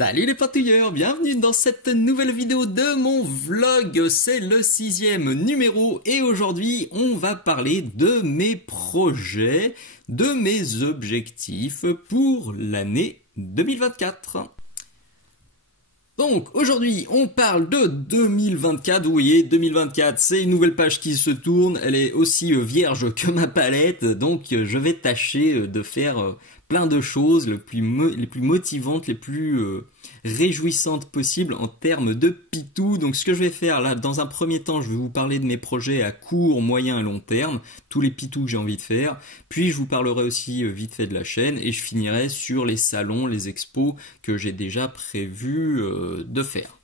Salut les patouilleurs, bienvenue dans cette nouvelle vidéo de mon vlog, c'est le 6e numéro et aujourd'hui on va parler de mes projets, de mes objectifs pour l'année 2024. Donc aujourd'hui on parle de 2024, vous voyez 2024 c'est une nouvelle page qui se tourne, elle est aussi vierge que ma palette, donc je vais tâcher de faire plein de choses les plus motivantes, les plus réjouissantes possibles en termes de pitou. Donc ce que je vais faire là, dans un premier temps, je vais vous parler de mes projets à court, moyen et long terme, tous les pitous que j'ai envie de faire. Puis je vous parlerai aussi vite fait de la chaîne et je finirai sur les salons, les expos que j'ai déjà prévu de faire.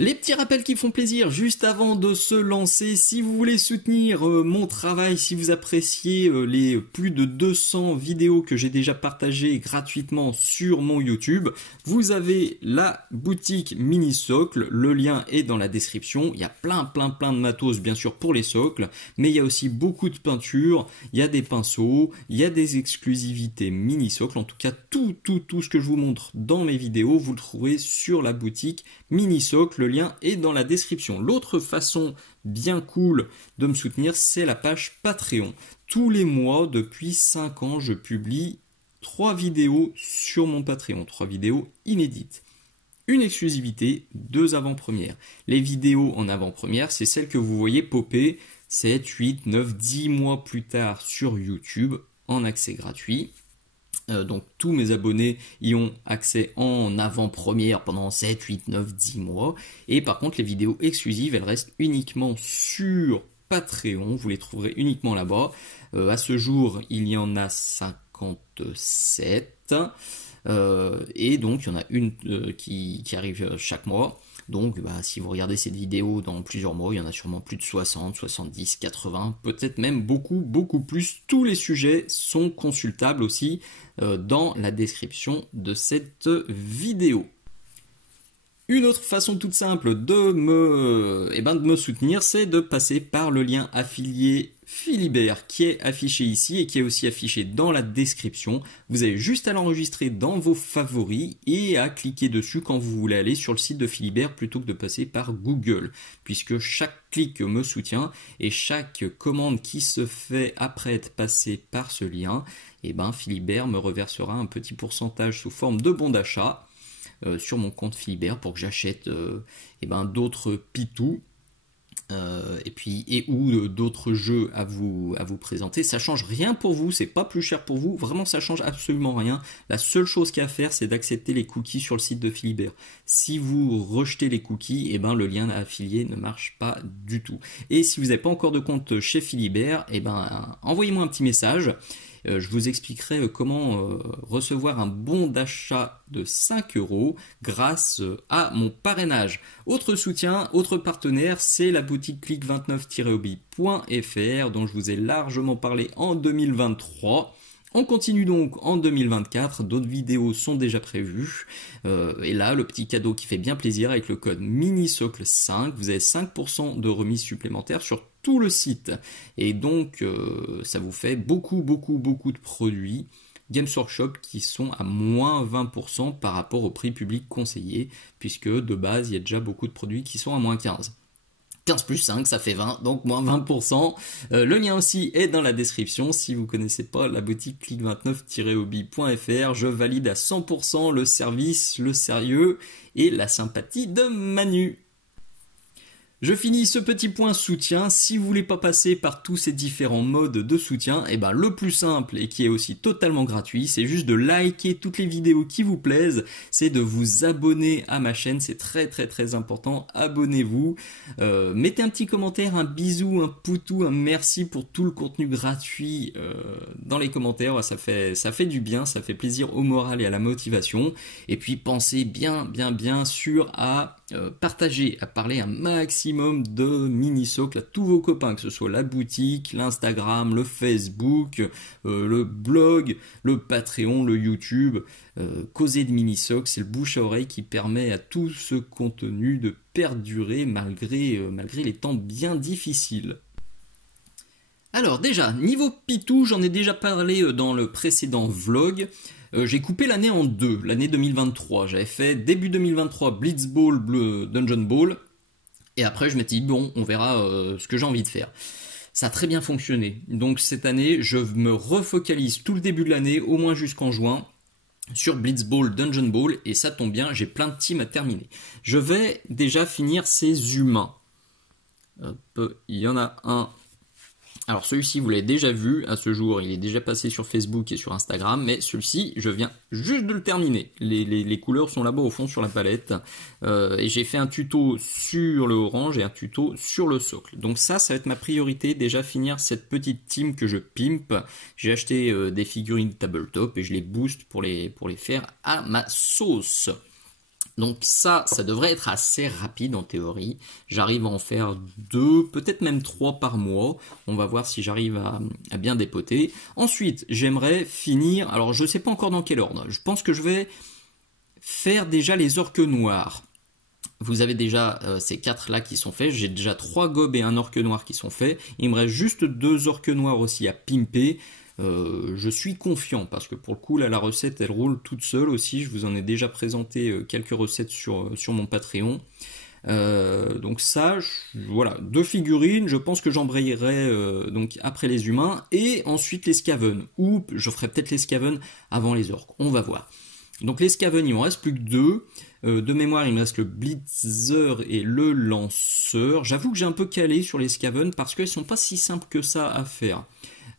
Les petits rappels qui font plaisir juste avant de se lancer, si vous voulez soutenir mon travail, si vous appréciez les plus de 200 vidéos que j'ai déjà partagées gratuitement sur mon YouTube, vous avez la boutique Mini Socle, le lien est dans la description, il y a plein de matos bien sûr pour les socles, mais il y a aussi beaucoup de peintures, il y a des pinceaux, il y a des exclusivités Mini Socle, en tout cas tout ce que je vous montre dans mes vidéos, vous le trouverez sur la boutique Mini Socle. Le lien est dans la description. L'autre façon bien cool de me soutenir, c'est la page Patreon. Tous les mois, depuis 5 ans, je publie 3 vidéos sur mon Patreon, 3 vidéos inédites. Une exclusivité, 2 avant-premières. Les vidéos en avant-première, c'est celles que vous voyez popper 7, 8, 9, 10 mois plus tard sur YouTube en accès gratuit. Donc tous mes abonnés y ont accès en avant-première pendant 7, 8, 9, 10 mois. Et par contre les vidéos exclusives, elles restent uniquement sur Patreon. Vous les trouverez uniquement là-bas. À ce jour, il y en a 57. Et donc il y en a une qui arrive chaque mois. Donc si vous regardez cette vidéo dans plusieurs mois, il y en a sûrement plus de 60, 70, 80, peut-être même beaucoup plus. Tous les sujets sont consultables aussi dans la description de cette vidéo. Une autre façon toute simple de me soutenir, c'est de passer par le lien affilié Philibert qui est affiché ici et qui est aussi affiché dans la description. Vous avez juste à l'enregistrer dans vos favoris et à cliquer dessus quand vous voulez aller sur le site de Philibert plutôt que de passer par Google, puisque chaque clic me soutient et chaque commande qui se fait après être passée par ce lien, Philibert me reversera un petit pourcentage sous forme de bon d'achat sur mon compte Philibert pour que j'achète d'autres pitous ou d'autres jeux à vous présenter. Ça change rien pour vous, c'est pas plus cher pour vous, vraiment ça change absolument rien. La seule chose qu'il y a à faire, c'est d'accepter les cookies sur le site de Philibert. Si vous rejetez les cookies, le lien affilié ne marche pas du tout. Et si vous n'avez pas encore de compte chez Philibert, envoyez-moi un petit message. Je vous expliquerai comment recevoir un bon d'achat de 5 € grâce à mon parrainage. Autre soutien, autre partenaire, c'est la boutique click29-hobby.fr dont je vous ai largement parlé en 2023. On continue donc en 2024, d'autres vidéos sont déjà prévues. Et là, le petit cadeau qui fait bien plaisir avec le code MINISOCLE5, vous avez 5% de remise supplémentaire sur tout le site. Et donc, ça vous fait beaucoup de produits Games Workshop qui sont à moins 20% par rapport au prix public conseillé, puisque de base, il y a déjà beaucoup de produits qui sont à moins 15%. 15 plus 5, ça fait 20, donc moins 20%. Le lien aussi est dans la description. Si vous ne connaissez pas la boutique click29-hobby.fr, je valide à 100% le service, le sérieux et la sympathie de Manu. Je finis ce petit point soutien. Si vous voulez pas passer par tous ces différents modes de soutien, le plus simple et qui est aussi totalement gratuit, c'est juste de liker toutes les vidéos qui vous plaisent, c'est de vous abonner à ma chaîne, c'est très important, abonnez-vous, mettez un petit commentaire, un bisou, un poutou, un merci pour tout le contenu gratuit dans les commentaires, ça fait du bien, ça fait plaisir au moral et à la motivation, et puis pensez bien sûr à partager, à parler un maximum de mini-socles à tous vos copains, que ce soit la boutique, l'Instagram, le Facebook, le blog, le Patreon, le YouTube. Causer de mini-socles, c'est le bouche à oreille qui permet à tout ce contenu de perdurer malgré les temps bien difficiles. Alors déjà, niveau pitou, j'en ai déjà parlé dans le précédent vlog. J'ai coupé l'année en deux, l'année 2023. J'avais fait début 2023 Blitzball, Dungeon Ball, et après je m'étais dit bon, on verra ce que j'ai envie de faire. Ça a très bien fonctionné. Donc cette année, je me refocalise tout le début de l'année, au moins jusqu'en juin, sur Blitzball, Dungeon Ball, et ça tombe bien, j'ai plein de teams à terminer. Je vais déjà finir ces humains. Hop, il y en a un. Alors celui-ci, vous l'avez déjà vu à ce jour, il est déjà passé sur Facebook et sur Instagram, mais celui-ci, je viens juste de le terminer. Les couleurs sont là-bas au fond sur la palette, et j'ai fait un tuto sur le orange et un tuto sur le socle. Donc ça va être ma priorité, déjà finir cette petite team que je pimpe. J'ai acheté des figurines tabletop et je les booste pour les faire à ma sauce. Donc ça devrait être assez rapide en théorie. J'arrive à en faire 2, peut-être même 3 par mois. On va voir si j'arrive à bien dépoter. Ensuite, j'aimerais finir, alors je ne sais pas encore dans quel ordre. Je pense que je vais faire déjà les orques noirs. Vous avez déjà ces 4 là qui sont faits. J'ai déjà 3 gobes et un orque noir qui sont faits. Il me reste juste 2 orques noirs aussi à pimper. Je suis confiant parce que pour le coup là la recette elle roule toute seule aussi. Je vous en ai déjà présenté quelques recettes sur mon Patreon. Donc ça, voilà, 2 figurines, je pense que j'embrayerai donc après les humains et ensuite les Skaven, ou je ferai peut-être les Skaven avant les orques, on va voir. Donc les Skaven, il m'en reste plus que 2. De mémoire, il me reste le Blitzer et le Lanceur. J'avoue que j'ai un peu calé sur les Skaven parce qu'ils sont pas si simples que ça à faire.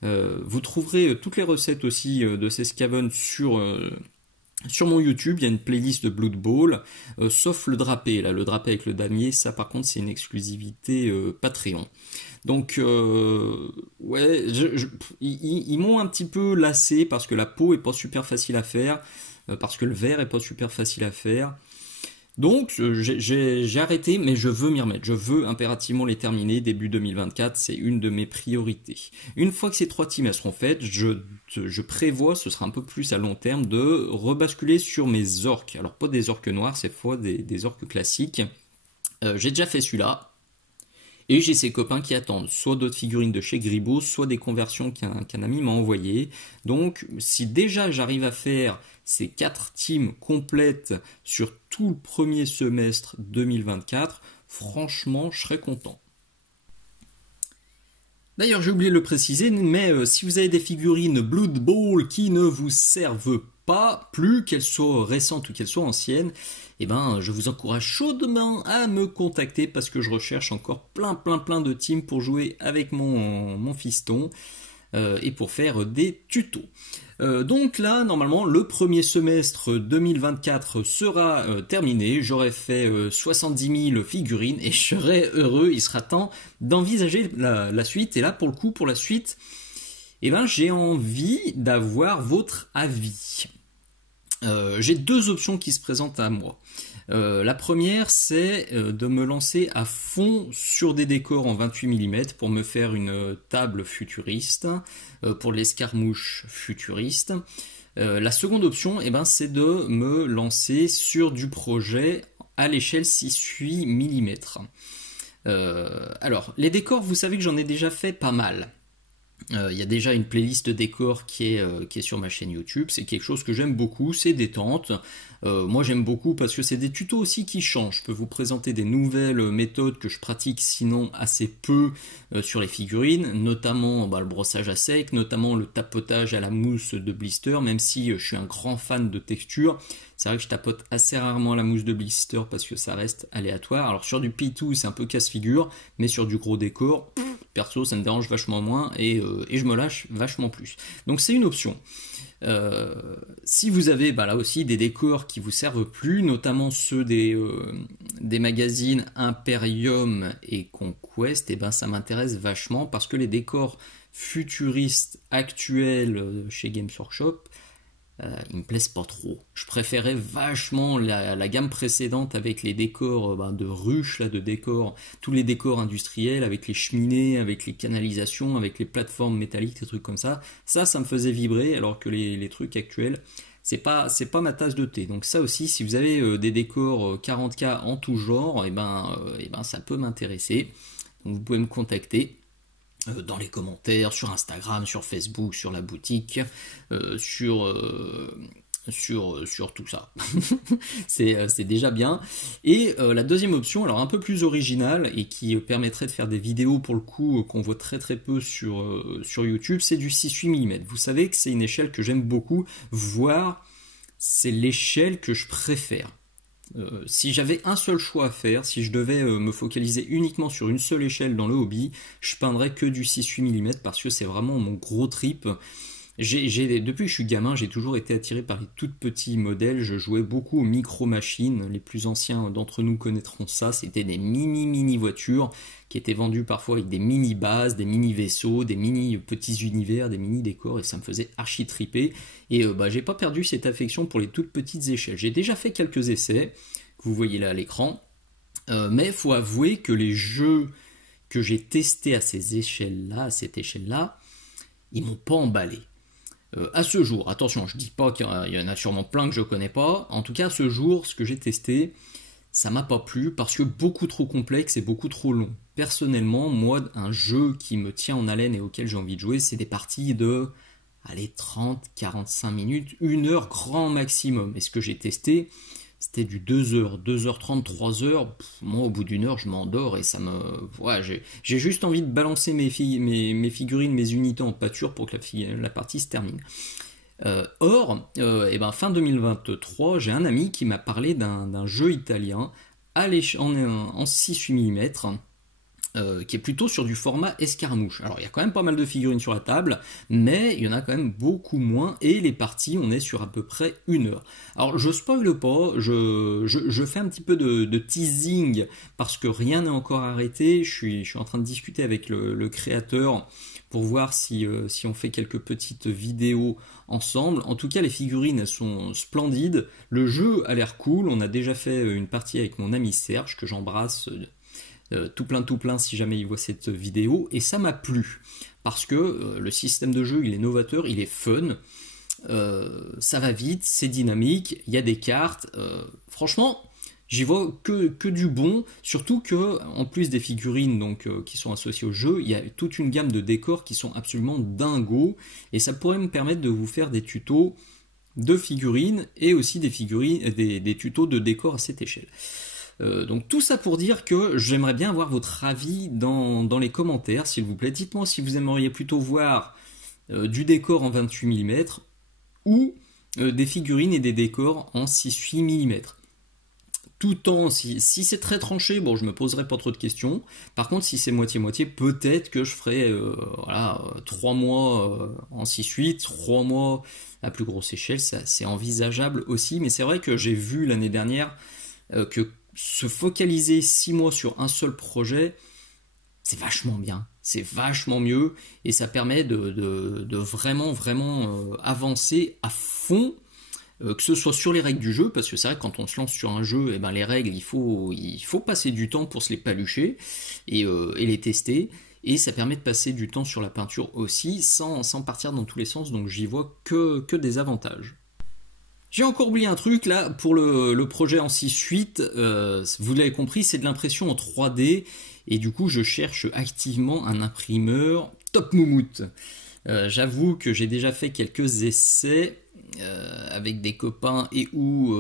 Vous trouverez toutes les recettes aussi de ces Skaven sur mon YouTube. Il y a une playlist de Blood Bowl, sauf le drapé. Là, le drapé avec le damier, ça par contre c'est une exclusivité Patreon. Donc ouais, ils m'ont un petit peu lassé parce que la peau est pas super facile à faire, parce que le verre est pas super facile à faire. Donc j'ai arrêté, mais je veux m'y remettre. Je veux impérativement les terminer début 2024, c'est une de mes priorités. Une fois que ces 3 teams elles seront faites, je prévois, ce sera un peu plus à long terme, de rebasculer sur mes orques. Alors pas des orques noirs, cette fois des orques classiques. J'ai déjà fait celui-là. Et j'ai ses copains qui attendent, soit d'autres figurines de chez Gribo, soit des conversions qu'un ami m'a envoyées. Donc si déjà j'arrive à faire ces 4 teams complètes sur tout le premier semestre 2024, franchement je serais content. D'ailleurs j'ai oublié de le préciser, mais si vous avez des figurines Blood Bowl qui ne vous servent pas, plus qu'elles soient récentes ou qu'elles soient anciennes, eh ben, je vous encourage chaudement à me contacter parce que je recherche encore plein de teams pour jouer avec mon fiston et pour faire des tutos. Donc là, normalement, le premier semestre 2024 sera terminé. J'aurai fait 70 000 figurines et je serai heureux. Il sera temps d'envisager la suite. Et là, pour le coup, pour la suite, eh ben, j'ai envie d'avoir votre avis. J'ai 2 options qui se présentent à moi. La première, c'est de me lancer à fond sur des décors en 28 mm pour me faire une table futuriste, pour l'escarmouche futuriste. La seconde option, eh ben, c'est de me lancer sur du projet à l'échelle 6-8 mm. Alors, les décors, vous savez que j'en ai déjà fait pas mal. Il y a déjà une playlist de décors qui est sur ma chaîne YouTube. C'est quelque chose que j'aime beaucoup, c'est détente. Moi j'aime beaucoup parce que c'est des tutos aussi qui changent. Je peux vous présenter des nouvelles méthodes que je pratique sinon assez peu sur les figurines, notamment le brossage à sec, notamment le tapotage à la mousse de blister, même si je suis un grand fan de texture. C'est vrai que je tapote assez rarement à la mousse de blister parce que ça reste aléatoire. Alors sur du P2 c'est un peu casse-figure, mais sur du gros décor, perso ça me dérange vachement moins et je me lâche vachement plus. Donc c'est une option. Si vous avez là aussi des décors qui vous servent plus, notamment ceux des magazines Imperium et Conquest, et ben ça m'intéresse vachement parce que les décors futuristes actuels chez Games Workshop, ils me plaisent pas trop. Je préférais vachement la gamme précédente avec les décors de ruches, de décors, tous les décors industriels avec les cheminées, avec les canalisations, avec les plateformes métalliques, des trucs comme ça. Ça me faisait vibrer alors que les trucs actuels, c'est pas ma tasse de thé. Donc ça aussi, si vous avez des décors 40K en tout genre, et ben ça peut m'intéresser. Donc vous pouvez me contacter dans les commentaires, sur Instagram, sur Facebook, sur la boutique, sur sur tout ça. C'est déjà bien. Et la deuxième option, alors un peu plus originale et qui permettrait de faire des vidéos pour le coup qu'on voit très très peu sur YouTube, c'est du 6-8 mm. Vous savez que c'est une échelle que j'aime beaucoup, voire c'est l'échelle que je préfère. Si j'avais un seul choix à faire, si je devais me focaliser uniquement sur une seule échelle dans le hobby, je peindrais que du 6-8 mm parce que c'est vraiment mon gros trip. Depuis que je suis gamin, j'ai toujours été attiré par les tout petits modèles. Je jouais beaucoup aux micro-machines. Les plus anciens d'entre nous connaîtront ça. C'était des mini voitures qui étaient vendues parfois avec des mini bases, des mini vaisseaux, des mini petits univers, des mini décors, et ça me faisait archi triper. Et j'ai pas perdu cette affection pour les toutes petites échelles. J'ai déjà fait quelques essais, que vous voyez là à l'écran, mais faut avouer que les jeux que j'ai testés à cette échelle-là, ils m'ont pas emballé. À ce jour, attention, je dis pas qu'il y en a sûrement plein que je connais pas, en tout cas à ce jour, ce que j'ai testé, ça m'a pas plu parce que beaucoup trop complexe et beaucoup trop long. Personnellement, moi, un jeu qui me tient en haleine et auquel j'ai envie de jouer, c'est des parties de 30, 45 minutes, 1 heure grand maximum. Et ce que j'ai testé, c'était du 2 heures, 2h30, 3 heures. Moi, au bout d'1 heure, je m'endors et ça me... Ouais, j'ai juste envie de balancer mes figurines, mes unités en pâture pour que la partie se termine. Fin 2023, j'ai un ami qui m'a parlé d'un jeu italien en 6-8 mm. Qui est plutôt sur du format escarmouche. Alors il y a quand même pas mal de figurines sur la table, mais il y en a quand même beaucoup moins, et les parties, on est sur à peu près 1 heure. Alors je spoile pas, je fais un petit peu de teasing, parce que rien n'est encore arrêté, je suis en train de discuter avec le créateur, pour voir si on fait quelques petites vidéos ensemble. En tout cas, les figurines, elles sont splendides, le jeu a l'air cool, on a déjà fait une partie avec mon ami Serge, que j'embrasse... tout plein si jamais il voit cette vidéo, et ça m'a plu parce que le système de jeu il est novateur, il est fun, ça va vite, c'est dynamique, il y a des cartes, franchement j'y vois que du bon, surtout que en plus des figurines qui sont associées au jeu, il y a toute une gamme de décors qui sont absolument dingos, et ça pourrait me permettre de vous faire des tutos de figurines et aussi des tutos de décors à cette échelle. Donc tout ça pour dire que j'aimerais bien avoir votre avis dans les commentaires, s'il vous plaît. Dites-moi si vous aimeriez plutôt voir du décor en 28 mm ou des figurines et des décors en 6-8 mm. Tout en, si c'est très tranché, bon, je me poserai pas trop de questions. Par contre, si c'est moitié-moitié, peut-être que je ferai 3 mois en 6-8, 3 mois à plus grosse échelle, c'est envisageable aussi. Mais c'est vrai que j'ai vu l'année dernière que se focaliser 6 mois sur un seul projet, c'est vachement bien, c'est vachement mieux, et ça permet de vraiment avancer à fond, que ce soit sur les règles du jeu, parce que c'est vrai que quand on se lance sur un jeu, les règles, il faut passer du temps pour se les palucher et les tester, et ça permet de passer du temps sur la peinture aussi, sans partir dans tous les sens, donc j'y vois que des avantages. J'ai encore oublié un truc là, pour le projet en 6-8, vous l'avez compris, c'est de l'impression en 3D, et du coup je cherche activement un imprimeur top moumoute. J'avoue que j'ai déjà fait quelques essais avec des copains et ou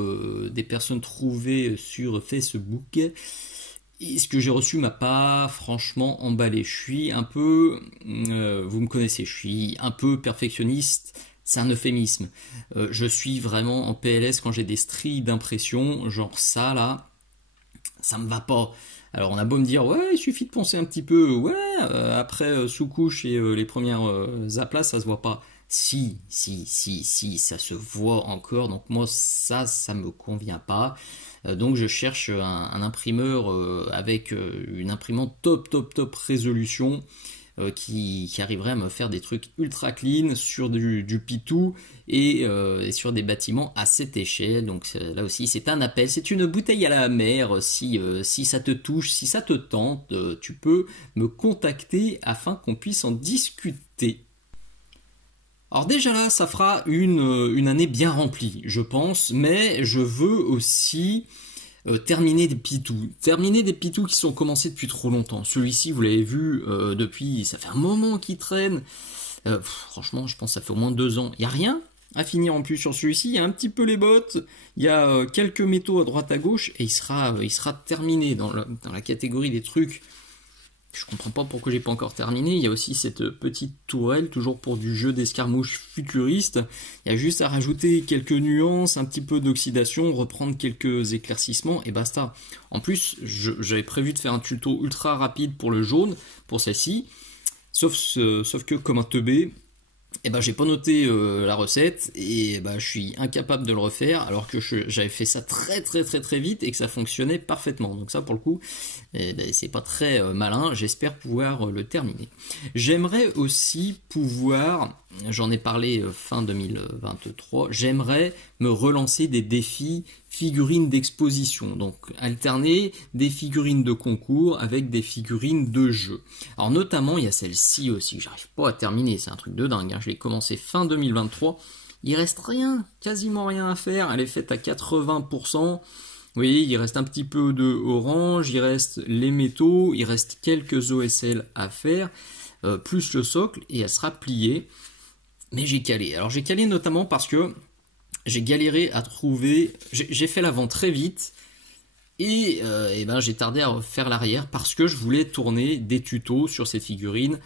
des personnes trouvées sur Facebook, et ce que j'ai reçu m'a pas franchement emballé. Je suis un peu, vous me connaissez, je suis un peu perfectionniste. C'est un euphémisme. Je suis vraiment en PLS quand j'ai des stries d'impression, genre ça là, ça me va pas. Alors on a beau me dire, ouais, il suffit de poncer un petit peu, ouais, après sous-couche et les premières aplats, ça se voit pas. Si, ça se voit encore, donc moi ça me convient pas. Donc je cherche un imprimeur avec une imprimante top résolution, qui arriverait à me faire des trucs ultra clean sur du pitou et sur des bâtiments à cette échelle. Donc là aussi c'est un appel, c'est une bouteille à la mer. Si ça te touche, si ça te tente, tu peux me contacter afin qu'on puisse en discuter. Alors déjà là, ça fera une année bien remplie, je pense, mais je veux aussi terminer des pitous qui sont commencés depuis trop longtemps. Celui-ci, vous l'avez vu, depuis, ça fait un moment qu'il traîne. Franchement, je pense que ça fait au moins 2 ans. Il n'y a rien, à finir en plus sur celui-ci. Il y a un petit peu les bottes, il y a quelques métaux à droite à gauche, et il sera terminé dans la catégorie des trucs. Je comprends pas pourquoi j'ai pas encore terminé. Il y a aussi cette petite tourelle, toujours pour du jeu d'escarmouche futuriste. Il y a juste à rajouter quelques nuances, un petit peu d'oxydation, reprendre quelques éclaircissements, et basta. En plus, j'avais prévu de faire un tuto ultra rapide pour le jaune, pour celle-ci. Sauf que, comme un teubé, eh ben, j'ai pas noté la recette et ben, je suis incapable de le refaire alors que j'avais fait ça très vite et que ça fonctionnait parfaitement. Donc ça pour le coup, ben, c'est pas très malin. J'espère pouvoir le terminer. J'aimerais aussi pouvoir, j'en ai parlé fin 2023, j'aimerais me relancer des défis figurines d'exposition, donc alterner des figurines de concours avec des figurines de jeu. Alors notamment il y a celle-ci aussi, j'arrive pas à terminer, c'est un truc de dingue, hein. Je l'ai commencé fin 2023, il reste rien, quasiment rien à faire, elle est faite à 80%, vous voyez, il reste un petit peu de orange, il reste les métaux, il reste quelques OSL à faire, plus le socle, et elle sera pliée, mais j'ai calé. Alors j'ai calé notamment parce que j'ai galéré à trouver, j'ai fait l'avant très vite et ben j'ai tardé à refaire l'arrière parce que je voulais tourner des tutos sur cette figurine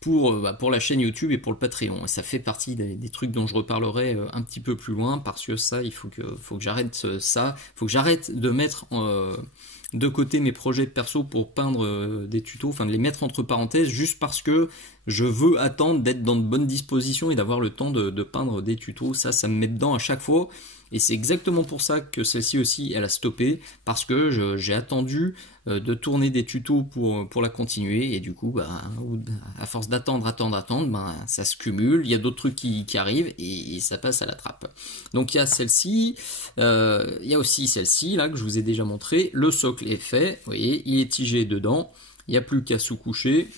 pour la chaîne YouTube et pour le Patreon. Et ça fait partie des trucs dont je reparlerai un petit peu plus loin parce que ça, il faut que j'arrête ça, il faut que j'arrête de mettre de côté mes projets perso pour peindre des tutos, enfin de les mettre entre parenthèses juste parce que je veux attendre d'être dans de bonnes dispositions et d'avoir le temps de peindre des tutos. Ça me met dedans à chaque fois et c'est exactement pour ça que celle-ci aussi elle a stoppé parce que j'ai attendu de tourner des tutos pour la continuer et du coup à force d'attendre ça se cumule, il y a d'autres trucs qui arrivent et ça passe à la trappe. Donc il y a celle-ci, il y a aussi celle-ci là que je vous ai déjà montré, le socle est fait, vous voyez, il est tigé dedans, il n'y a plus qu'à sous-coucher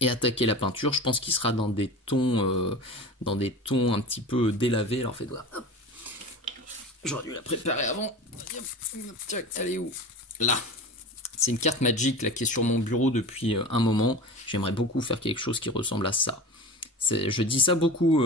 et attaquer la peinture. Je pense qu'il sera dans des tons un petit peu délavés. Alors faites voir, hop, j'aurais dû la préparer avant. Elle est où? Là. C'est une carte Magic là, qui est sur mon bureau depuis un moment. J'aimerais beaucoup faire quelque chose qui ressemble à ça. Je dis ça beaucoup,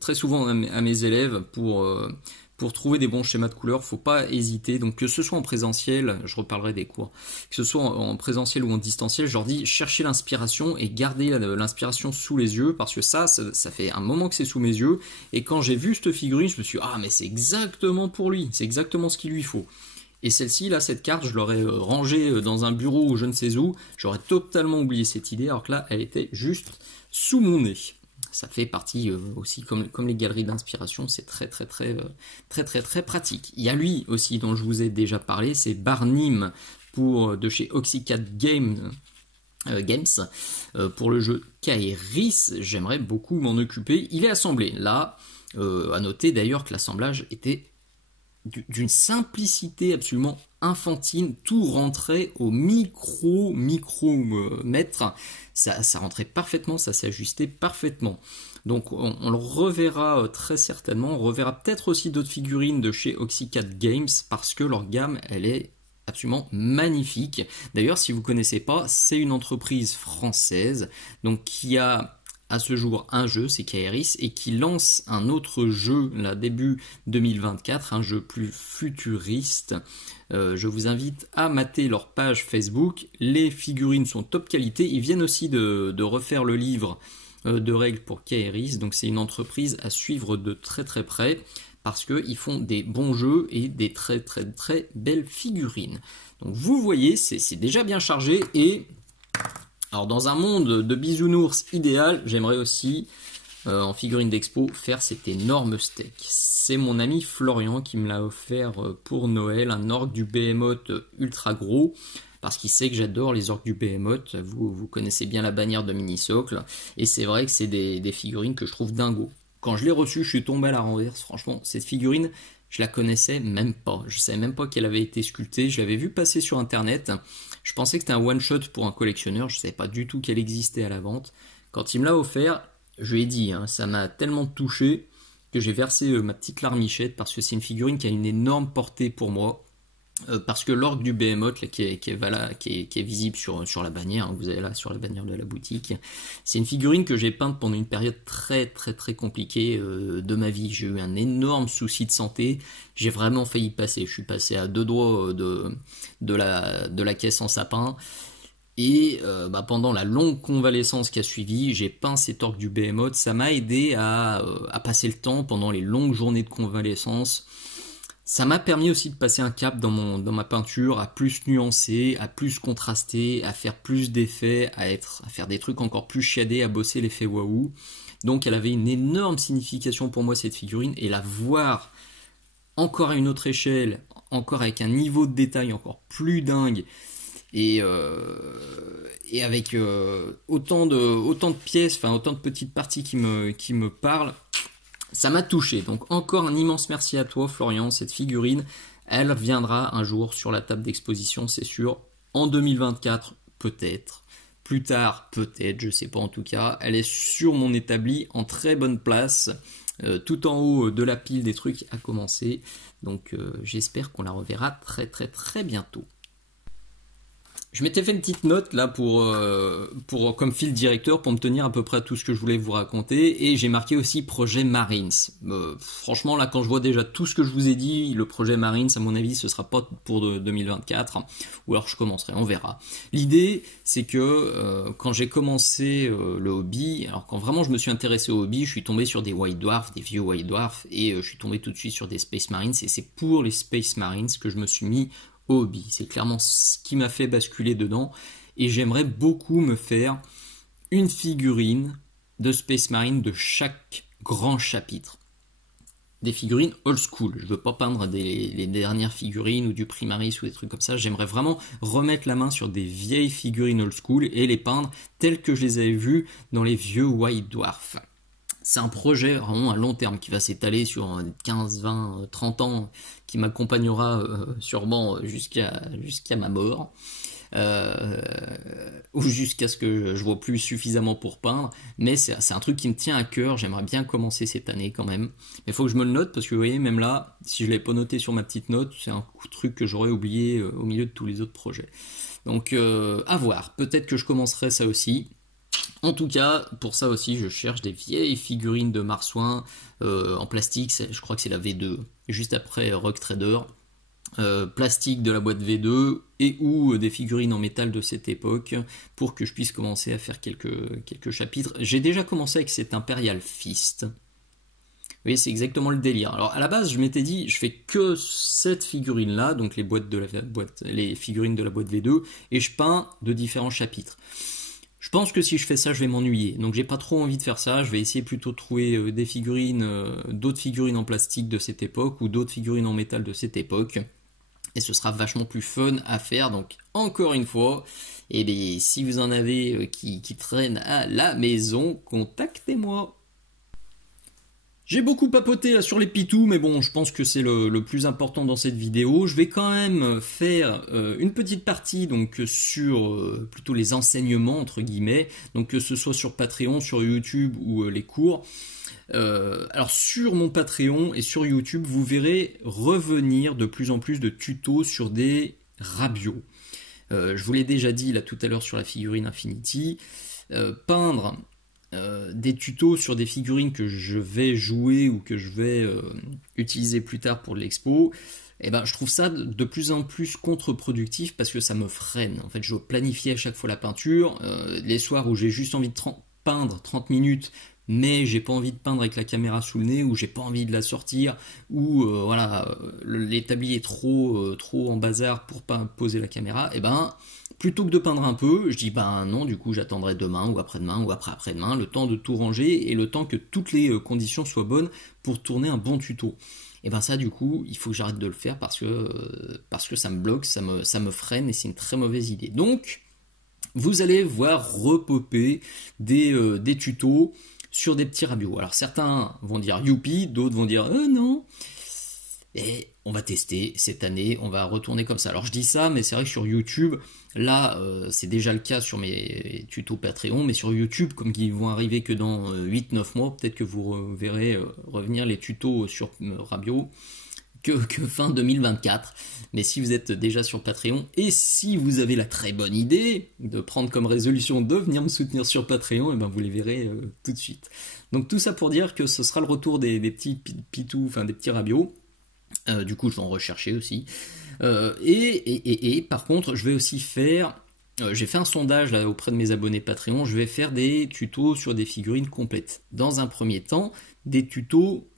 très souvent à mes élèves pour trouver des bons schémas de couleurs. Faut pas hésiter. Donc que ce soit en présentiel, je reparlerai des cours, que ce soit en présentiel ou en distanciel, je leur dis cherchez l'inspiration et gardez l'inspiration sous les yeux parce que ça fait un moment que c'est sous mes yeux. Et quand j'ai vu cette figurine, je me suis dit, ah mais c'est exactement pour lui, c'est exactement ce qu'il lui faut. Et celle-ci, là, cette carte, je l'aurais rangée dans un bureau ou je ne sais où. J'aurais totalement oublié cette idée, alors que là, elle était juste sous mon nez. Ça fait partie aussi, comme les galeries d'inspiration, c'est très pratique. Il y a lui aussi, dont je vous ai déjà parlé, c'est Barnim de chez Oxycat Games. Pour le jeu Kaeris, j'aimerais beaucoup m'en occuper. Il est assemblé. Là, à noter d'ailleurs que l'assemblage était d'une simplicité absolument infantile, tout rentrait au micromètre, ça rentrait parfaitement, ça s'ajustait parfaitement. Donc on le reverra très certainement, on reverra peut-être aussi d'autres figurines de chez Oxycat Games parce que leur gamme elle est absolument magnifique. D'ailleurs si vous connaissez pas, c'est une entreprise française donc qui a à ce jour un jeu, c'est Kaeris, et qui lance un autre jeu là début 2024, un jeu plus futuriste. Je vous invite à mater leur page Facebook. Les figurines sont top qualité. Ils viennent aussi de refaire le livre de règles pour Kaeris, donc c'est une entreprise à suivre de très près parce qu'ils font des bons jeux et des très belles figurines. Donc vous voyez, c'est déjà bien chargé et alors dans un monde de bisounours idéal, j'aimerais aussi, en figurine d'expo, faire cet énorme steak. C'est mon ami Florian qui me l'a offert pour Noël, un orque du Behemoth ultra gros, parce qu'il sait que j'adore les orques du Behemoth, vous connaissez bien la bannière de Mini-Socle, et c'est vrai que c'est des figurines que je trouve dingo. Quand je l'ai reçue, je suis tombé à la renverse, franchement, cette figurine, je la connaissais même pas, je savais même pas qu'elle avait été sculptée, je l'avais vue passer sur internet. Je pensais que c'était un one-shot pour un collectionneur, je ne savais pas du tout qu'elle existait à la vente. Quand il me l'a offert, je lui ai dit, hein, ça m'a tellement touché que j'ai versé ma petite larmichette parce que c'est une figurine qui a une énorme portée pour moi. Parce que l'orgue du Behemoth là, qui est visible sur la bannière, hein, que vous avez là sur la bannière de la boutique, c'est une figurine que j'ai peinte pendant une période très très très compliquée de ma vie. J'ai eu un énorme souci de santé, j'ai vraiment failli passer. Je suis passé à deux doigts de la caisse en sapin. Et pendant la longue convalescence qui a suivi, j'ai peint cet orgue du Behemoth. Ça m'a aidé à passer le temps pendant les longues journées de convalescence. Ça m'a permis aussi de passer un cap dans ma peinture, à plus nuancer, à plus contraster, à faire plus d'effets, à faire des trucs encore plus chiadés, à bosser l'effet waouh. Donc elle avait une énorme signification pour moi cette figurine, et la voir encore à une autre échelle, encore avec un niveau de détail encore plus dingue, et avec autant de pièces, enfin autant de petites parties qui me parlent. Ça m'a touché, donc encore un immense merci à toi Florian, cette figurine, elle viendra un jour sur la table d'exposition, c'est sûr, en 2024 peut-être, plus tard peut-être, je sais pas en tout cas, elle est sur mon établi en très bonne place, tout en haut de la pile des trucs à commencer, donc j'espère qu'on la reverra très très très bientôt. Je m'étais fait une petite note là pour comme fil directeur pour me tenir à peu près à tout ce que je voulais vous raconter, et j'ai marqué aussi projet Marines. Franchement là, quand je vois déjà tout ce que je vous ai dit, le projet Marines à mon avis ce sera pas pour 2024, ou alors je commencerai, on verra. L'idée c'est que quand j'ai commencé le hobby, alors quand vraiment je me suis intéressé au hobby, je suis tombé sur des White Dwarfs, des vieux White Dwarfs, et je suis tombé tout de suite sur des Space Marines, et c'est pour les Space Marines que je me suis mis hobby. C'est clairement ce qui m'a fait basculer dedans, et j'aimerais beaucoup me faire une figurine de Space Marine de chaque grand chapitre. Des figurines old school. Je veux pas peindre les dernières figurines ou du Primaris ou des trucs comme ça. J'aimerais vraiment remettre la main sur des vieilles figurines old school et les peindre telles que je les avais vues dans les vieux White Dwarfs. C'est un projet vraiment à long terme qui va s'étaler sur 15, 20, 30 ans, qui m'accompagnera sûrement jusqu'à ma mort, ou jusqu'à ce que je vois plus suffisamment pour peindre, mais c'est un truc qui me tient à cœur, j'aimerais bien commencer cette année quand même, mais il faut que je me le note, parce que vous voyez, même là, si je ne l'avais pas noté sur ma petite note, c'est un truc que j'aurais oublié au milieu de tous les autres projets. Donc à voir, peut-être que je commencerai ça aussi. En tout cas, pour ça aussi, je cherche des vieilles figurines de marsouin en plastique, je crois que c'est la V2, juste après Rock Trader, plastique de la boîte V2, et ou des figurines en métal de cette époque, pour que je puisse commencer à faire quelques chapitres. J'ai déjà commencé avec cet Imperial Fist. Vous voyez, c'est exactement le délire. Alors à la base, je m'étais dit, je fais que cette figurine-là, donc les figurines de la boîte V2, et je peins de différents chapitres. Je pense que si je fais ça, je vais m'ennuyer. Donc j'ai pas trop envie de faire ça. Je vais essayer plutôt de trouver des figurines, d'autres figurines en plastique de cette époque, ou d'autres figurines en métal de cette époque. Et ce sera vachement plus fun à faire. Donc encore une fois, eh bien, si vous en avez qui traînent à la maison, contactez-moi. J'ai beaucoup papoté là sur les pitous, mais bon, je pense que c'est le plus important dans cette vidéo. Je vais quand même faire une petite partie donc sur plutôt les enseignements entre guillemets, donc que ce soit sur Patreon, sur YouTube ou les cours. Alors sur mon Patreon et sur YouTube, vous verrez revenir de plus en plus de tutos sur des rabios. Je vous l'ai déjà dit là tout à l'heure sur la figurine Infinity, peindre des tutos sur des figurines que je vais jouer ou que je vais utiliser plus tard pour l'expo, et ben je trouve ça de plus en plus contre-productif parce que ça me freine. En fait, je planifie à chaque fois la peinture, les soirs où j'ai juste envie de peindre 30 minutes, mais j'ai pas envie de peindre avec la caméra sous le nez, ou j'ai pas envie de la sortir, ou voilà, l'établi est trop en bazar pour pas poser la caméra, et ben plutôt que de peindre un peu, je dis ben non, du coup j'attendrai demain ou après-demain ou après-après-demain, le temps de tout ranger et le temps que toutes les conditions soient bonnes pour tourner un bon tuto. Et ben ça du coup, il faut que j'arrête de le faire parce que ça me bloque, ça me freine, et c'est une très mauvaise idée. Donc vous allez voir repopper des tutos sur des petits rabios. Alors certains vont dire youpi, d'autres vont dire non. Et on va tester cette année, on va retourner comme ça. Alors je dis ça, mais c'est vrai que sur YouTube, là c'est déjà le cas sur mes tutos Patreon, mais sur YouTube, comme ils vont arriver que dans 8-9 mois, peut-être que vous verrez revenir les tutos sur Rabio, que fin 2024. Mais si vous êtes déjà sur Patreon et si vous avez la très bonne idée de prendre comme résolution de venir me soutenir sur Patreon, et ben vous les verrez tout de suite. Donc tout ça pour dire que ce sera le retour des petits pitous, enfin des petits rabios. Du coup je vais en rechercher aussi. Et par contre je vais aussi faire... j'ai fait un sondage là, auprès de mes abonnés Patreon, je vais faire des tutos sur des figurines complètes. Dans un premier temps, des tutos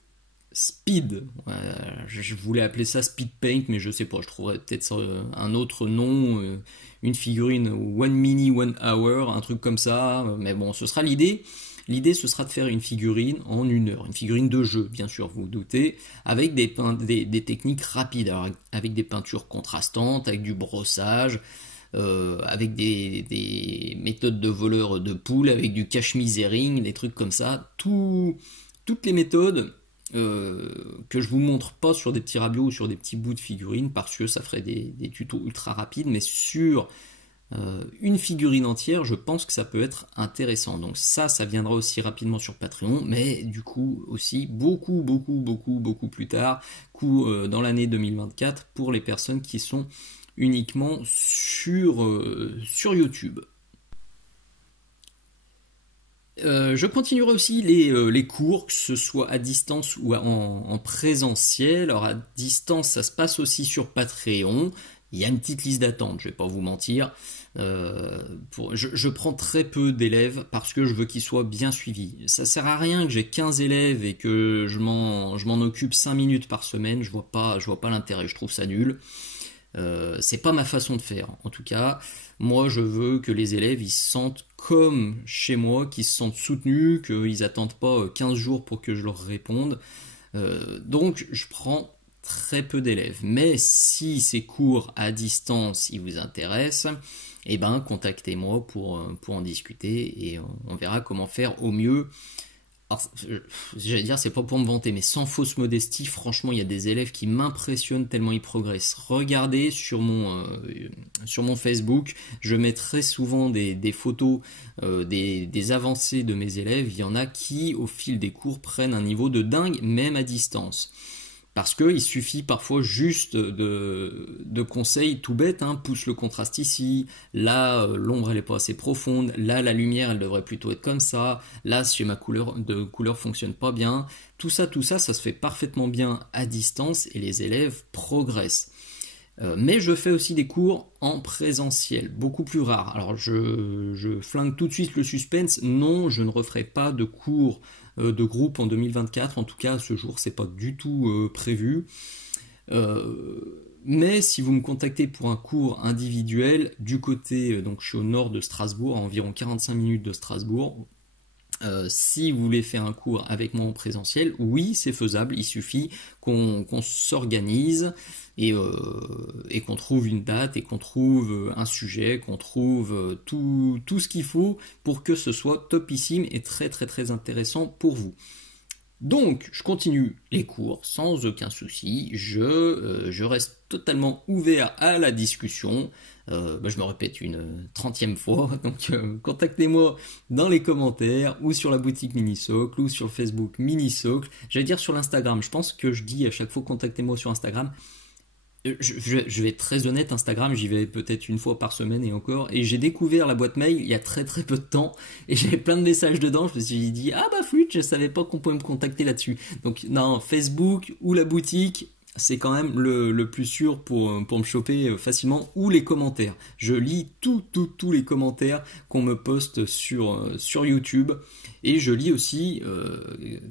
speed. Je voulais appeler ça speed paint, mais je sais pas, je trouverais peut-être un autre nom, une figurine one mini, one hour, un truc comme ça. Mais bon, ce sera l'idée. L'idée, ce sera de faire une figurine en 1 heure, une figurine de jeu, bien sûr, vous vous doutez, avec des techniques rapides, alors avec des peintures contrastantes, avec du brossage, avec des méthodes de voleur de poule, avec du cache-misering, des trucs comme ça. Toutes les méthodes que je vous montre pas sur des petits rabios ou sur des petits bouts de figurines, parce que ça ferait des tutos ultra rapides, mais sur une figurine entière, je pense que ça peut être intéressant. Donc ça viendra aussi rapidement sur Patreon, mais du coup aussi beaucoup plus tard, dans l'année 2024, pour les personnes qui sont uniquement sur YouTube. Je continuerai aussi les cours, que ce soit à distance ou en présentiel. Alors à distance, ça se passe aussi sur Patreon. Il y a une petite liste d'attente, je vais pas vous mentir. Je prends très peu d'élèves parce que je veux qu'ils soient bien suivis. Ça sert à rien que j'ai 15 élèves et que je m'en occupe 5 minutes par semaine. Je vois pas l'intérêt, je trouve ça nul. C'est pas ma façon de faire. En tout cas, moi je veux que les élèves ils se sentent comme chez moi, qu'ils se sentent soutenus, qu'ils attendent pas 15 jours pour que je leur réponde. Donc je prends très peu d'élèves. Mais si ces cours à distance ils vous intéressent, eh ben contactez-moi pour en discuter et on verra comment faire au mieux. Alors, j'allais dire, c'est pas pour me vanter, mais sans fausse modestie, franchement, il y a des élèves qui m'impressionnent tellement ils progressent. Regardez sur mon Facebook, je mets très souvent des photos des avancées de mes élèves. Il y en a qui, au fil des cours, prennent un niveau de dingue, même à distance. Parce qu'il suffit parfois juste de conseils tout bêtes, hein, pousse le contraste ici, là l'ombre elle est pas assez profonde, là la lumière elle devrait plutôt être comme ça, là si ma couleur fonctionne pas bien, tout ça ça se fait parfaitement bien à distance et les élèves progressent. Mais je fais aussi des cours en présentiel, beaucoup plus rares. Alors je flingue tout de suite le suspense, non je ne referai pas de cours de groupe en 2024, en tout cas à ce jour c'est pas du tout prévu. Mais si vous me contactez pour un cours individuel du côté, donc je suis au nord de Strasbourg, à environ 45 minutes de Strasbourg, si vous voulez faire un cours avec moi en présentiel, oui c'est faisable, il suffit qu'on s'organise et qu'on trouve une date et qu'on trouve un sujet, qu'on trouve tout ce qu'il faut pour que ce soit topissime et très intéressant pour vous. Donc, je continue les cours sans aucun souci, je reste totalement ouvert à la discussion, je me répète une 30e fois, donc contactez-moi dans les commentaires, ou sur la boutique Minisocle, ou sur le Facebook Minisocle, j'allais dire sur l'Instagram, je pense que je dis à chaque fois contactez-moi sur Instagram. Je vais être très honnête, Instagram, j'y vais peut-être une fois par semaine et encore, et j'ai découvert la boîte mail il y a très peu de temps, et j'avais plein de messages dedans, je me suis dit, ah bah flûte, je savais pas qu'on pouvait me contacter là-dessus. Donc non, Facebook ou la boutique, c'est quand même le plus sûr pour me choper facilement, ou les commentaires. Je lis tous les commentaires qu'on me poste sur YouTube, et je lis aussi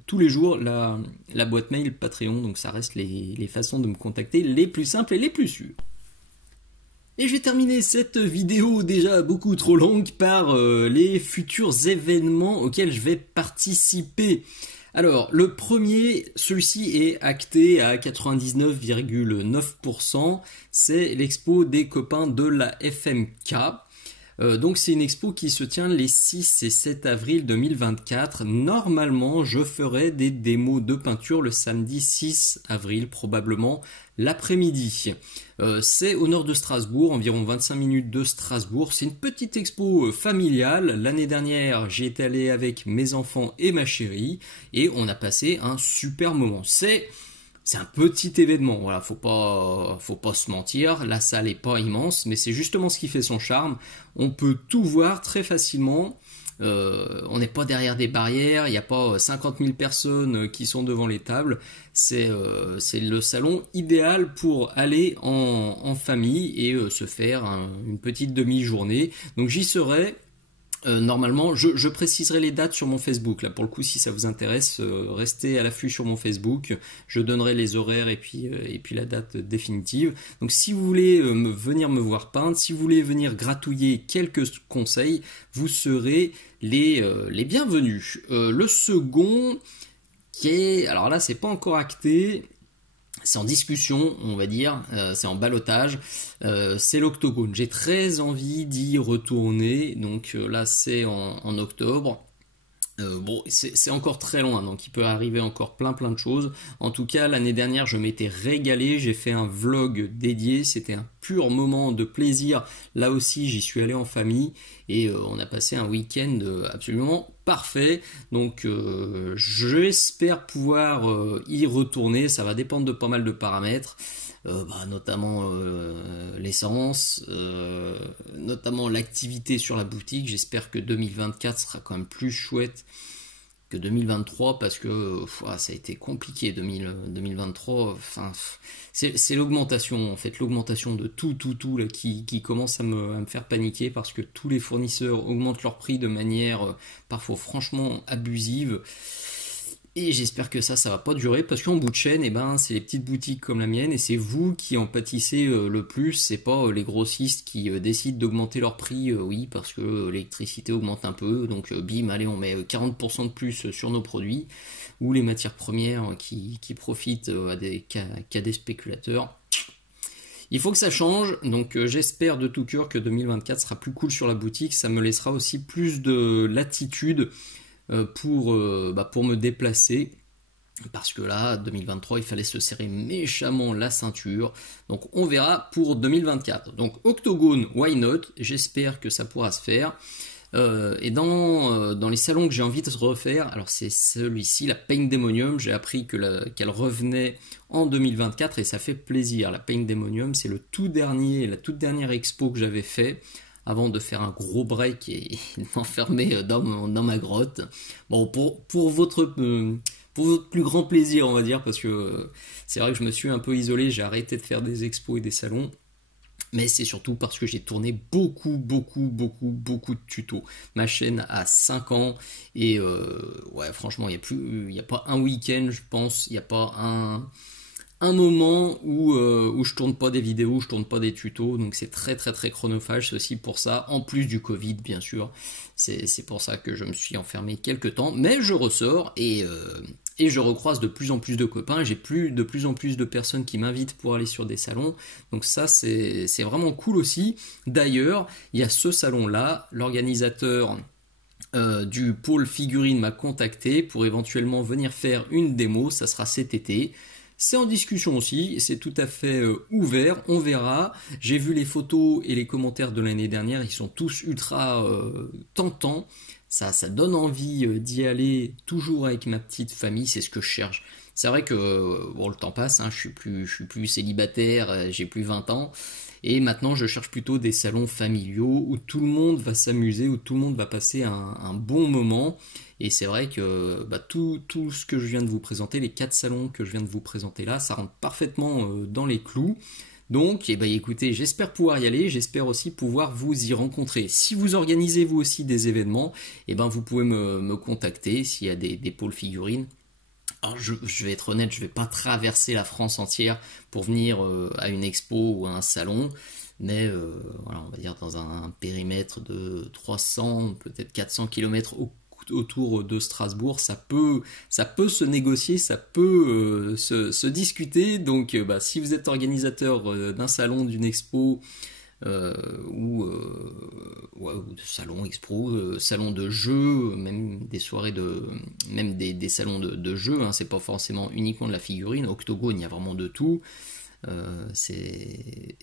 tous les jours la boîte mail Patreon, donc ça reste les façons de me contacter les plus simples et les plus sûres. Et je vais terminer cette vidéo déjà beaucoup trop longue par les futurs événements auxquels je vais participer. Alors, le premier, celui-ci est acté à 99,9%, c'est l'expo des copains de la FMK. Donc c'est une expo qui se tient les 6 et 7 avril 2024. Normalement, je ferai des démos de peinture le samedi 6 avril, probablement l'après-midi. C'est au nord de Strasbourg, environ 25 minutes de Strasbourg. C'est une petite expo familiale. L'année dernière, j'y étais allé avec mes enfants et ma chérie et on a passé un super moment. C'est c'est un petit événement, voilà, faut pas se mentir, la salle est pas immense, mais c'est justement ce qui fait son charme, on peut tout voir très facilement, on n'est pas derrière des barrières, il n'y a pas 50 000 personnes qui sont devant les tables, c'est le salon idéal pour aller en famille et se faire une petite demi-journée, donc j'y serai. Normalement, je préciserai les dates sur mon Facebook. Là, pour le coup, si ça vous intéresse, restez à l'affût sur mon Facebook. Je donnerai les horaires et puis la date définitive. Donc, si vous voulez venir me voir peindre, si vous voulez venir gratouiller quelques conseils, vous serez les bienvenus. Le second, alors là, c'est pas encore acté. C'est en discussion, on va dire, c'est en ballottage, c'est l'Octogone. J'ai très envie d'y retourner, donc là c'est en octobre. Bon, c'est encore très loin, donc il peut arriver encore plein de choses. En tout cas, l'année dernière, je m'étais régalé, j'ai fait un vlog dédié, c'était un pur moment de plaisir. Là aussi, j'y suis allé en famille et on a passé un week-end absolument parfait. Donc, j'espère pouvoir y retourner. Ça va dépendre de pas mal de paramètres. Notamment l'essence, notamment l'activité sur la boutique. J'espère que 2024 sera quand même plus chouette que 2023 parce que ça a été compliqué 2023. Enfin, c'est l'augmentation en fait, l'augmentation de tout là, qui commence à me faire paniquer parce que tous les fournisseurs augmentent leur prix de manière parfois franchement abusive. Et j'espère que ça va pas durer parce qu'en bout de chaîne, c'est les petites boutiques comme la mienne et c'est vous qui en pâtissez le plus. C'est pas les grossistes qui décident d'augmenter leur prix, oui, parce que l'électricité augmente un peu. Donc bim, allez, on met 40% de plus sur nos produits. Ou les matières premières qui profitent qu'à des spéculateurs. Il faut que ça change, donc j'espère de tout cœur que 2024 sera plus cool sur la boutique. Ça me laissera aussi plus de latitude pour me déplacer parce que là 2023 il fallait se serrer méchamment la ceinture, donc on verra pour 2024. Donc Octogone, why not, j'espère que ça pourra se faire. Et dans les salons que j'ai envie de refaire, alors c'est celui-ci, la Paindemonium, j'ai appris qu'elle revenait en 2024 et ça fait plaisir. La Paindemonium, c'est la toute dernière expo que j'avais fait avant de faire un gros break et m'enfermer dans ma grotte. Bon, pour votre plus grand plaisir, on va dire, parce que c'est vrai que je me suis un peu isolé, j'ai arrêté de faire des expos et des salons, mais c'est surtout parce que j'ai tourné beaucoup de tutos. Ma chaîne a 5 ans et franchement, il n'y a pas un week-end, je pense, il n'y a pas un moment où je tourne pas des vidéos, où je tourne pas des tutos, donc c'est très chronophage, c'est aussi pour ça, en plus du Covid bien sûr, c'est pour ça que je me suis enfermé quelques temps, mais je ressors et je recroise de plus en plus de copains, j'ai de plus en plus de personnes qui m'invitent pour aller sur des salons, donc ça c'est vraiment cool aussi. D'ailleurs, il y a ce salon là, l'organisateur du pôle figurine m'a contacté pour éventuellement venir faire une démo, ça sera cet été. C'est en discussion aussi, c'est tout à fait ouvert, on verra. J'ai vu les photos et les commentaires de l'année dernière, ils sont tous ultra tentants. Ça donne envie d'y aller toujours avec ma petite famille, c'est ce que je cherche. C'est vrai que le temps passe, hein, je suis plus célibataire, j'ai plus 20 ans. Et maintenant, je cherche plutôt des salons familiaux où tout le monde va s'amuser, où tout le monde va passer un bon moment. Et c'est vrai que tout ce que je viens de vous présenter, les 4 salons que je viens de vous présenter là, ça rentre parfaitement dans les clous. Donc, écoutez, j'espère pouvoir y aller, j'espère aussi pouvoir vous y rencontrer. Si vous organisez vous aussi des événements, vous pouvez me contacter s'il y a des pôles figurines. Alors je vais être honnête, je vais pas traverser la France entière pour venir à une expo ou à un salon, mais on va dire dans un périmètre de 300, peut-être 400 km autour de Strasbourg, ça peut se négocier, ça peut se discuter. Donc si vous êtes organisateur d'un salon, d'une expo, ou de salon expo, salon de jeux, même des soirées même des salons de jeux, hein, c'est pas forcément uniquement de la figurine. Octogone, il y a vraiment de tout. C'est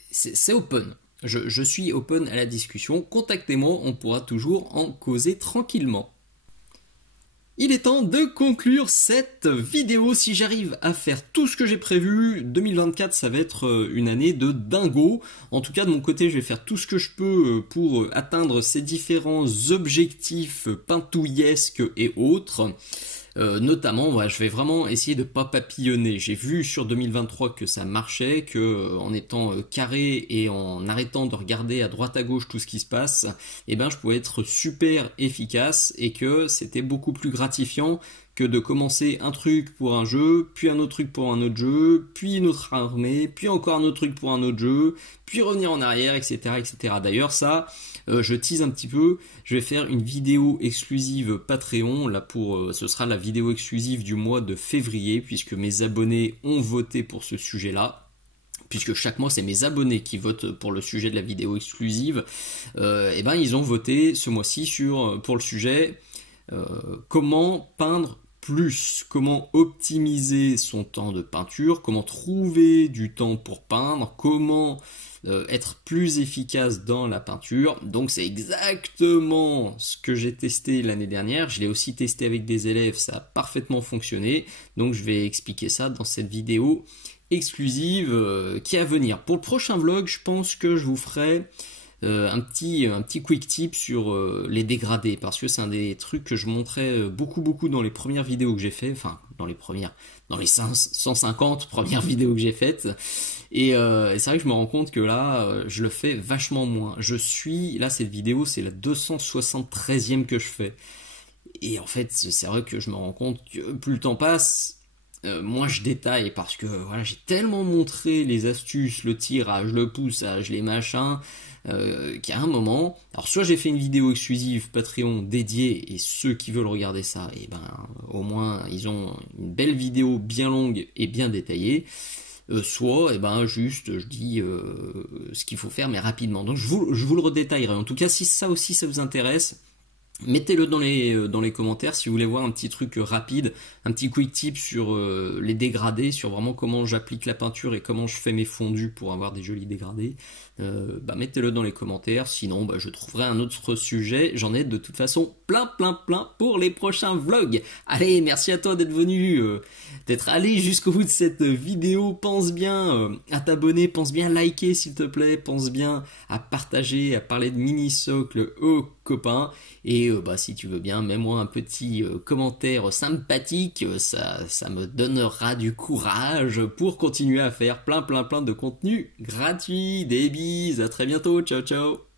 open. Je suis open à la discussion. Contactez-moi, on pourra toujours en causer tranquillement. Il est temps de conclure cette vidéo. Si j'arrive à faire tout ce que j'ai prévu, 2024 ça va être une année de dingo. En tout cas de mon côté je vais faire tout ce que je peux pour atteindre ces différents objectifs pintouillesques et autres. Notamment, je vais vraiment essayer de pas papillonner. J'ai vu sur 2023 que ça marchait, que en étant carré et en arrêtant de regarder à droite à gauche tout ce qui se passe, eh ben je pouvais être super efficace et que c'était beaucoup plus gratifiant que de commencer un truc pour un jeu, puis un autre truc pour un autre jeu, puis une autre armée, puis encore un autre truc pour un autre jeu, puis revenir en arrière, etc., etc. D'ailleurs, ça, je tease un petit peu. Je vais faire une vidéo exclusive Patreon. Là, ce sera la vidéo exclusive du mois de février, puisque mes abonnés ont voté pour ce sujet-là. Puisque chaque mois c'est mes abonnés qui votent pour le sujet de la vidéo exclusive, et ben ils ont voté ce mois-ci pour le sujet comment peindre plus, comment optimiser son temps de peinture, comment trouver du temps pour peindre, comment être plus efficace dans la peinture. Donc c'est exactement ce que j'ai testé l'année dernière, je l'ai aussi testé avec des élèves, ça a parfaitement fonctionné, donc je vais expliquer ça dans cette vidéo exclusive qui est à venir. Pour le prochain vlog, je pense que je vous ferai un petit quick tip sur les dégradés, parce que c'est un des trucs que je montrais beaucoup dans les premières vidéos que j'ai fait, enfin dans les 150 premières vidéos que j'ai faites, et c'est vrai que je me rends compte que là je le fais vachement moins. Là cette vidéo c'est la 273e que je fais, et en fait c'est vrai que je me rends compte que plus le temps passe, moi je détaille, parce que voilà, j'ai tellement montré les astuces, le tirage, le poussage, les machins, qu'à un moment, alors soit j'ai fait une vidéo exclusive Patreon dédiée, et ceux qui veulent regarder ça, et ben au moins ils ont une belle vidéo bien longue et bien détaillée, soit et ben juste je dis ce qu'il faut faire mais rapidement. Donc je vous le redétaillerai. En tout cas, si ça aussi ça vous intéresse, mettez-le dans les commentaires si vous voulez voir un petit truc rapide, un petit quick tip sur les dégradés, sur vraiment comment j'applique la peinture et comment je fais mes fondus pour avoir des jolis dégradés. Mettez-le dans les commentaires, sinon je trouverai un autre sujet. J'en ai de toute façon plein pour les prochains vlogs. Allez, merci à toi d'être venu, d'être allé jusqu'au bout de cette vidéo. Pense bien à t'abonner, pense bien à liker s'il te plaît, pense bien à partager, à parler de Mini-Socle aux copains, et si tu veux bien, mets-moi un petit commentaire sympathique, ça me donnera du courage pour continuer à faire plein de contenu gratuit. Des bises, à très bientôt, ciao ciao.